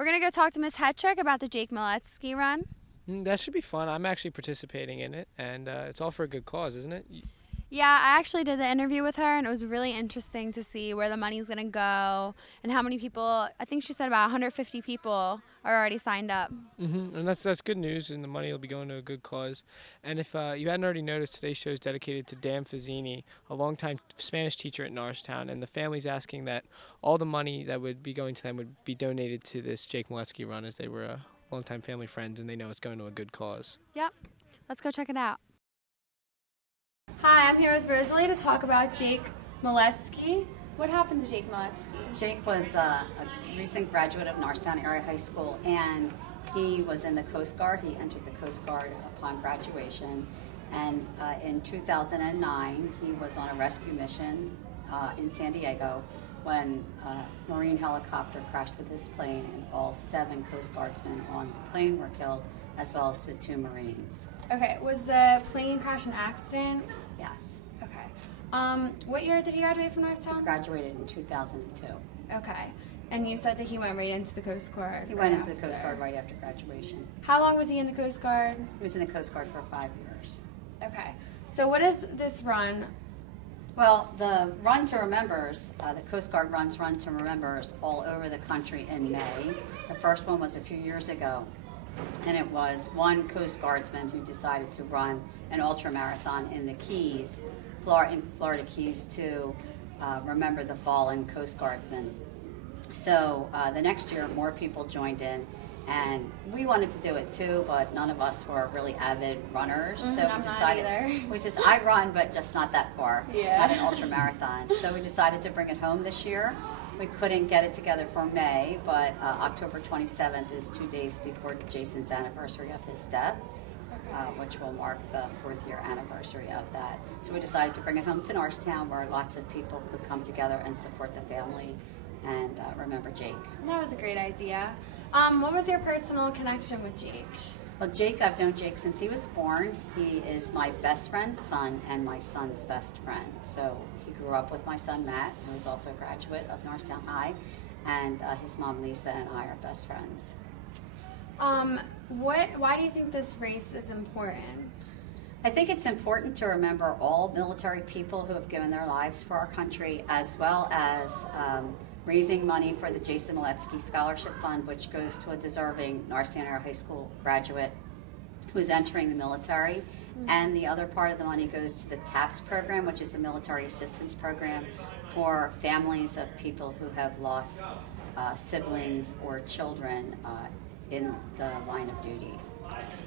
We're going to go talk to Miss Hetrick about the Jake Moletzsky run. That should be fun. I'm actually participating in it, and it's all for a good cause, isn't it? Yeah, I actually did the interview with her, and it was really interesting to see where the money's going to go and how many people. I think she said about 150 people are already signed up. And that's good news, and the money will be going to a good cause. And if you hadn't already noticed, today's show is dedicated to Dan Fazzini, a longtime Spanish teacher at Norristown, and the family's asking that all the money that would be going to them would be donated to this Jake Moletzsky run, as they were longtime family friends, and they know it's going to a good cause. Yep. Let's go check it out. Hi, I'm here with Rosalie to talk about Jake Moletzsky. What happened to Jake Moletzsky? Jake was a recent graduate of Norristown Area High School, and he was in the Coast Guard. He entered the Coast Guard upon graduation, and in 2009 he was on a rescue mission in San Diego when a Marine helicopter crashed with his plane, and all 7 Coast Guardsmen on the plane were killed, as well as the 2 Marines. Okay, was the plane crash an accident? Yes. Okay. What year did he graduate from Norristown? Graduated in 2002. Okay. And you said that he went right into the Coast Guard. He went into the Coast Guard right after graduation. How long was he in the Coast Guard? He was in the Coast Guard for 5 years. Okay. So what is this run? Well, the Run to Remembers, the Coast Guard runs Run to Remembers all over the country in May. The first one was a few years ago, and it was one Coast Guardsman who decided to run an ultramarathon in the Keys, in Florida Keys, to remember the fallen Coast Guardsmen. So the next year, more people joined in, and we wanted to do it too, but none of us were really avid runners. So we decided, I run, but just not that far, not an ultra marathon. So we decided to bring it home this year. We couldn't get it together for May, but October 27th is 2 days before Jason's anniversary of his death, which will mark the 4th year anniversary of that. So we decided to bring it home to Norristown, where lots of people could come together and support the family and remember Jake. That was a great idea. What was your personal connection with Jake? Well, Jake, I've known Jake since he was born. He is my best friend's son and my son's best friend. So he grew up with my son, Matt, who is also a graduate of Norristown High, and his mom, Lisa, and I are best friends. Why do you think this race is important? I think it's important to remember all military people who have given their lives for our country, as well as raising money for the Jason Moletzsky Scholarship Fund, which goes to a deserving Norristown Area High School graduate who's entering the military. Mm-hmm. And the other part of the money goes to the TAPS program, which is the military assistance program for families of people who have lost siblings or children in the line of duty.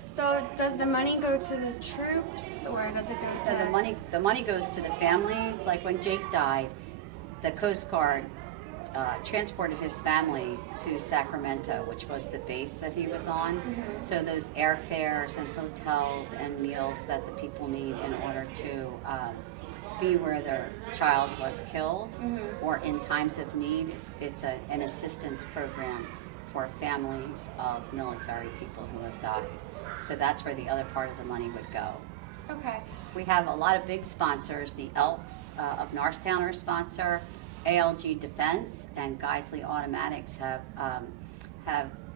So does the money go to the troops, or does it go to... So the money goes to the families. Like when Jake died, the Coast Guard transported his family to Sacramento, which was the base that he was on. Mm-hmm. So those airfares and hotels and meals that the people need in order to be where their child was killed, mm-hmm. or in times of need, it's an assistance program for families of military people who have died. So that's where the other part of the money would go. Okay. We have a lot of big sponsors. The Elks of Norristown are a sponsor. ALG Defense and Geisley Automatics have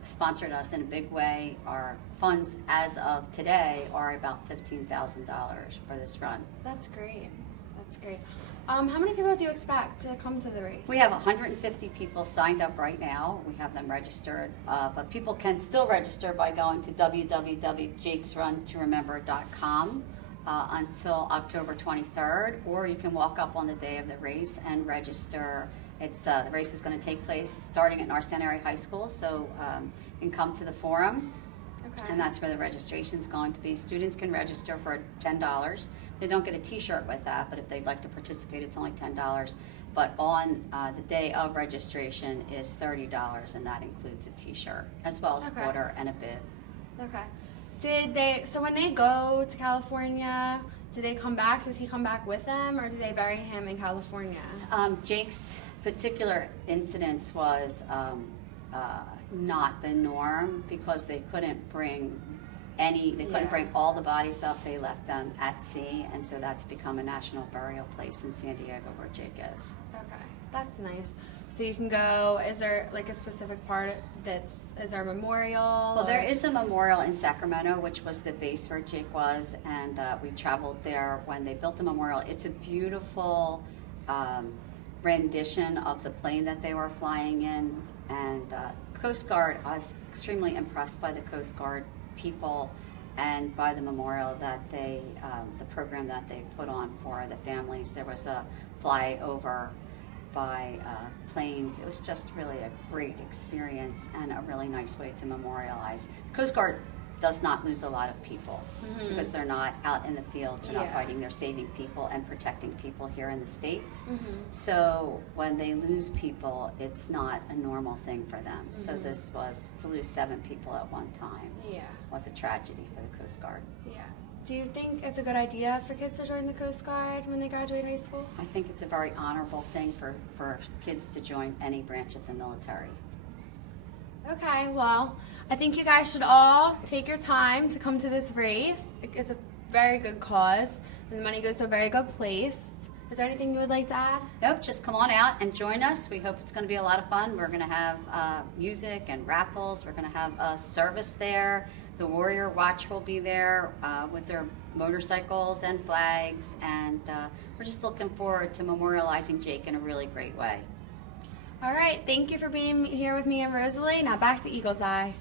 sponsored us in a big way. Our funds as of today are about $15,000 for this run. That's great. That's great. How many people do you expect to come to the race? We have 150 people signed up right now. We have them registered, but people can still register by going to www.jakesruntoremember.com. Until October 23rd, or you can walk up on the day of the race and register. The race is going to take place starting at Norristown Area High School, so you can come to the forum, okay. And that's where the registration is going to be. Students can register for $10. They don't get a t-shirt with that, but if they'd like to participate, it's only $10. But on the day of registration is $30, and that includes a t-shirt, as well as water and a bib. Okay. So when they go to California, do they come back? Does he come back with them, or do they bury him in California? Jake's particular incident was not the norm, because they couldn't bring bring all the bodies up. They left them at sea, and so that's become a national burial place in San Diego where Jake is. Okay, that's nice. So you can go. Is there like a specific part is there a memorial? Well, there is a memorial in Sacramento, which was the base where Jake was, and we traveled there when they built the memorial. It's a beautiful rendition of the plane that they were flying in, and Coast Guard, I was extremely impressed by the Coast Guard people and by the memorial that they, the program that they put on for the families. There was a flyover by planes. It was just really a great experience and a really nice way to memorialize. The Coast Guard does not lose a lot of people because they're not out in the fields, they're not fighting, they're saving people and protecting people here in the States. So when they lose people, it's not a normal thing for them. So this was, to lose 7 people at one time was a tragedy for the Coast Guard. Yeah. Do you think it's a good idea for kids to join the Coast Guard when they graduate high school? I think it's a very honorable thing for kids to join any branch of the military. Okay, well, I think you guys should all take your time to come to this race. It's a very good cause, and the money goes to a very good place. Is there anything you would like to add? Nope, just come on out and join us. We hope it's going to be a lot of fun. We're going to have music and raffles. We're going to have a service there. The Warrior Watch will be there with their motorcycles and flags, and we're just looking forward to memorializing Jake in a really great way. All right, thank you for being here with me and Rosalie. Now back to Eagle's Eye.